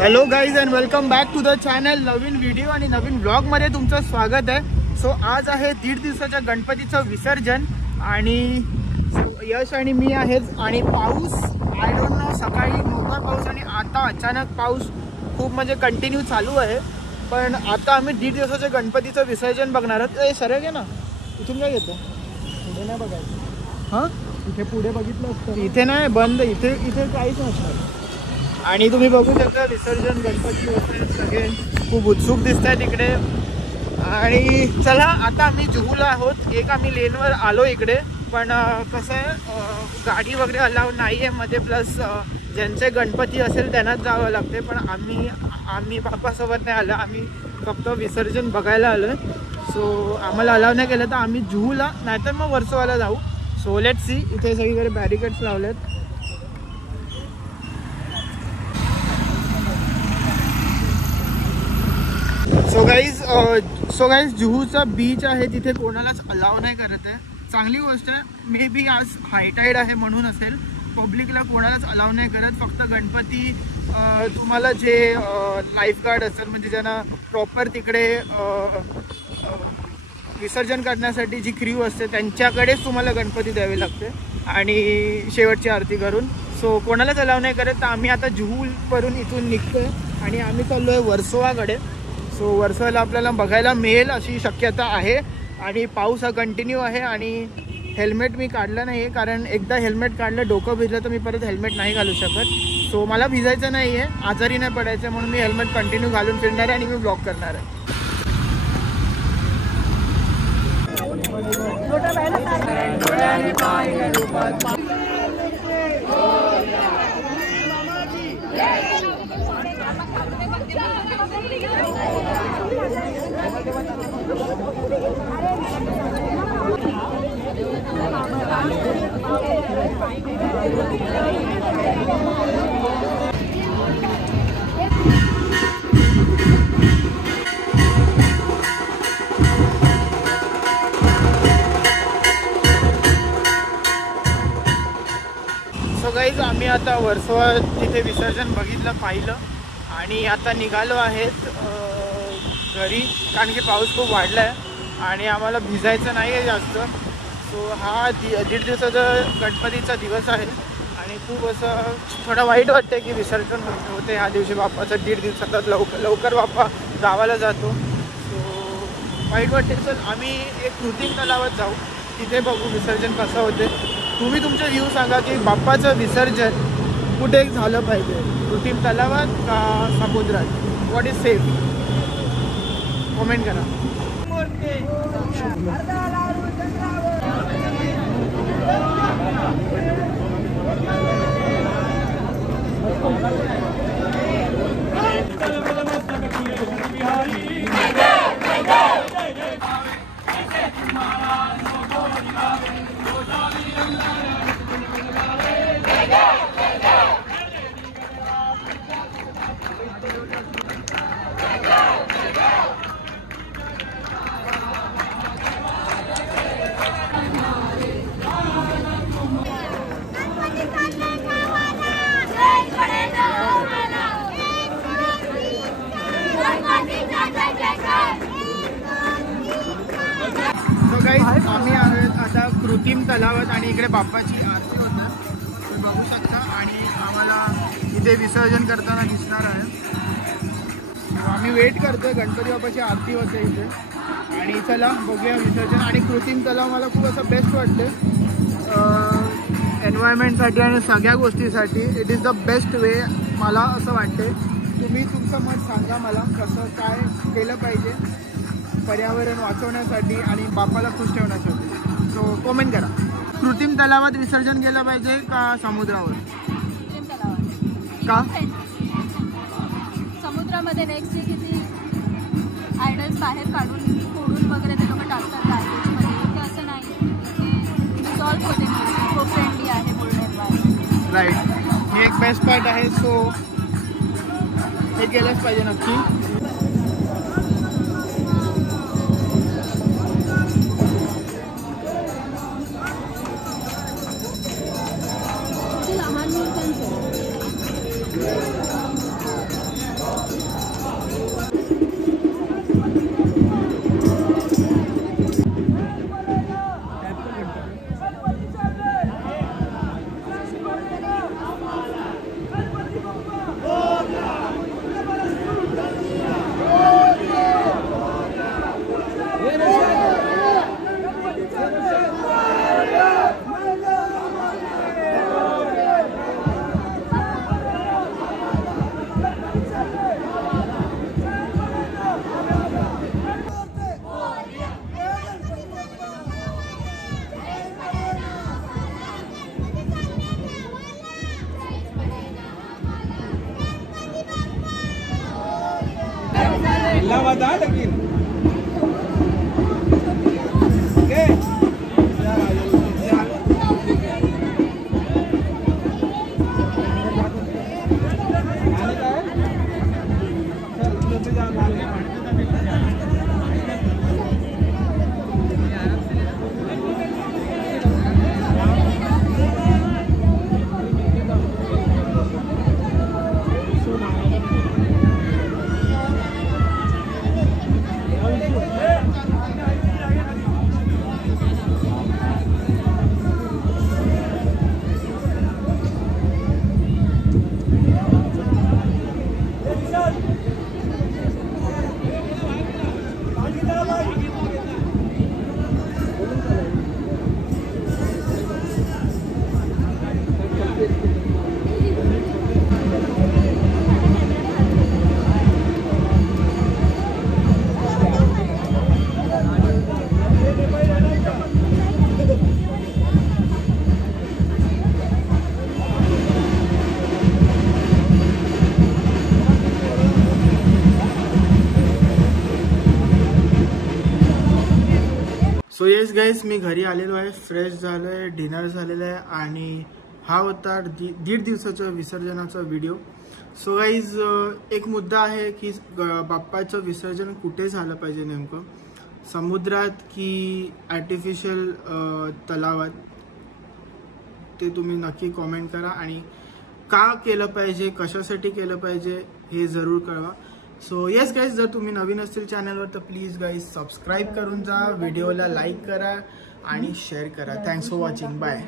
Hello guys and welcome back to the channel. नवीन video आणि नवीन ब्लॉगमध्ये तुमचं स्वागत आहे. सो आज आहे 1.5 दिवसाच्या गणपतीचं विसर्जन आणि यश आणि मी आहेत. आणि पाऊस आय डोंट नो, सकाळी नव्हता पाऊस आणि आता अचानक पाऊस खूप म्हणजे कंटिन्यू चालू आहे. पण आता आम्ही 1.5 दिवसाच्या गणपतीचं विसर्जन बघणार आहोत. ए सरळ घे ना, इथून काय येतं? पुढे नाही बघायचं. हां, इथे पुढे बघितलं असतं. इथे नाही, बंद. इथे काहीच नसतं. आणि तुम्ही बघू शकता विसर्जन गणपती होते. सगळे खूप उत्सुक दिसत आहेत इकडे. आणि चला आता आम्ही जुहूला आहोत. आम्ही लेनवर आलो इकडे, पण कसं आहे गाडी वगैरे अलाव नाही आहे मध्ये. प्लस ज्यांचे गणपती असेल त्यांनाच जावं लागते. पण आम्ही बाप्पासोबत नाही आलो, आम्ही फक्त विसर्जन बघायला आलो आहे. सो आम्हाला अलाव नाही केलं तर आम्ही जुहूला नाहीतर मग वर्सोवाला जाऊ. So let's see. इथे सगळीकडे बॅरिकेड्स लावलेत. सो गाईज जुहूचा बीच आहे, तिथे कोणालाच अलाव नाही करत आहे. चांगली गोष्ट आहे. मे बी आज हायटाईड आहे म्हणून असेल. पब्लिकला कोणालाच अलाव नाही करत. फक्त गणपती तुम्हाला जे लाईफगार्ड असेल, म्हणजे ज्यांना प्रॉपर तिकडे विसर्जन करण्यासाठी जी क्रू असते त्यांच्याकडेच तुम्हाला गणपती द्यावे लागते आणि शेवटची आरती करून. सो कोणालाच अलाव नाही करत. तर आम्ही आता जुहूवरून इथून निघतो आहे आणि आम्ही चाललो आहे वर्सोवाकडे. सो वर्सोवाला आपल्याला बघायला मिळेल अशी शक्यता आहे. आणि पाऊस हा कंटिन्यू आहे. आणि हेल्मेट मी काढलं नाही आहे, कारण एकदा हेल्मेट काढलं डोकं भिजलं तर मी परत हेल्मेट नाही घालू शकत. सो मला भिजायचं नाही आहे, आजारी नाही पडायचं, म्हणून मी हेल्मेट कंटिन्यू घालून फिरणार आहे आणि मी ब्लॉग करणार आहे. सो गाईज आम्ही आता वर्सोवा तिथे विसर्जन पाहिलं आणि आता निघालो आहेत घरी, कारण की पाऊस खूप वाढला आहे आणि आम्हाला भिजायचं नाही आहे जास्त. सो हा 1.5 दिवसाचा गणपतीचा दिवस आहे आणि खूप असं थोडं वाईट वाटतं की विसर्जन होते ह्या दिवशी बाप्पाचं. 1.5 दिवसाचा लवकर बाप्पा गावाला जातो. सो वाईट वाटते. चल आम्ही एक कृत्रिम तलावात जाऊ, तिथे बघू विसर्जन कसं होते. तुम्ही तुमचे व्ह्यू सांगा की बाप्पाचं विसर्जन कुठे झालं पाहिजे, कृत्रिम तलावात का समुद्रात? What is safe? कमेंट करा. आम्ही आलो आता कृत्रिम तलावात आणि इकडे बाप्पाची आरती होतात, तुम्ही बघू शकता. आणि आम्हाला इथे विसर्जन करताना दिसणार आहे. आम्ही वेट करतोय, गणपती बाप्पाची आरती होते इथे. आणि चला बघूया विसर्जन. आणि कृत्रिम तलाव मला खूप असं बेस्ट वाटते एन्व्हायरमेंटसाठी आणि सगळ्या गोष्टीसाठी. It is the best way मला असं वाटते. तुम्ही तुमचं मत सांगा मला, कसं काय केलं पाहिजे पर्यावरण वाचवण्यासाठी आणि बाप्पाला खुश ठेवण्यासाठी. सो कमेंट करा. कृत्रिम तलावात विसर्जन केलं पाहिजे का समुद्रावर? कृत्रिम तलावात का? समुद्रामध्ये नेक्स्ट किती आयडल्स बाहेर काढून फोडून वगैरे ते लोक टाकतात गार्बेजमध्ये. ते असं नाही, डिझॉल्व्ह होते. इको फ्रेंडली आहे बोलण्यात. राईट, हे एक बेस्ट पार्ट आहे. सो हे केलंच पाहिजे नक्की. इलाहाबाद आ लेकिन सो येस गाईज, मी घरी आलेलो आहे, फ्रेश झालो आहे, डिनर झालेलं आहे आणि हा होता 1.5 दिवसाच्या विसर्जनाचा व्हिडिओ. सो गाईज, एक मुद्दा आहे की बाप्पाचं विसर्जन कुठे झालं पाहिजे, नेमकं समुद्रात की आर्टिफिशियल तलावात, ते तुम्ही नक्की कॉमेंट करा. आणि का केलं पाहिजे, कशासाठी केलं पाहिजे हे जरूर कळवा. सो येस गाईज, जर तुम्ही नवीन असतील चॅनलवर तर प्लीज गाईज सबस्क्राईब करून जा, व्हिडिओला लाईक करा आणि शेअर करा. Thanks for watching. बाय.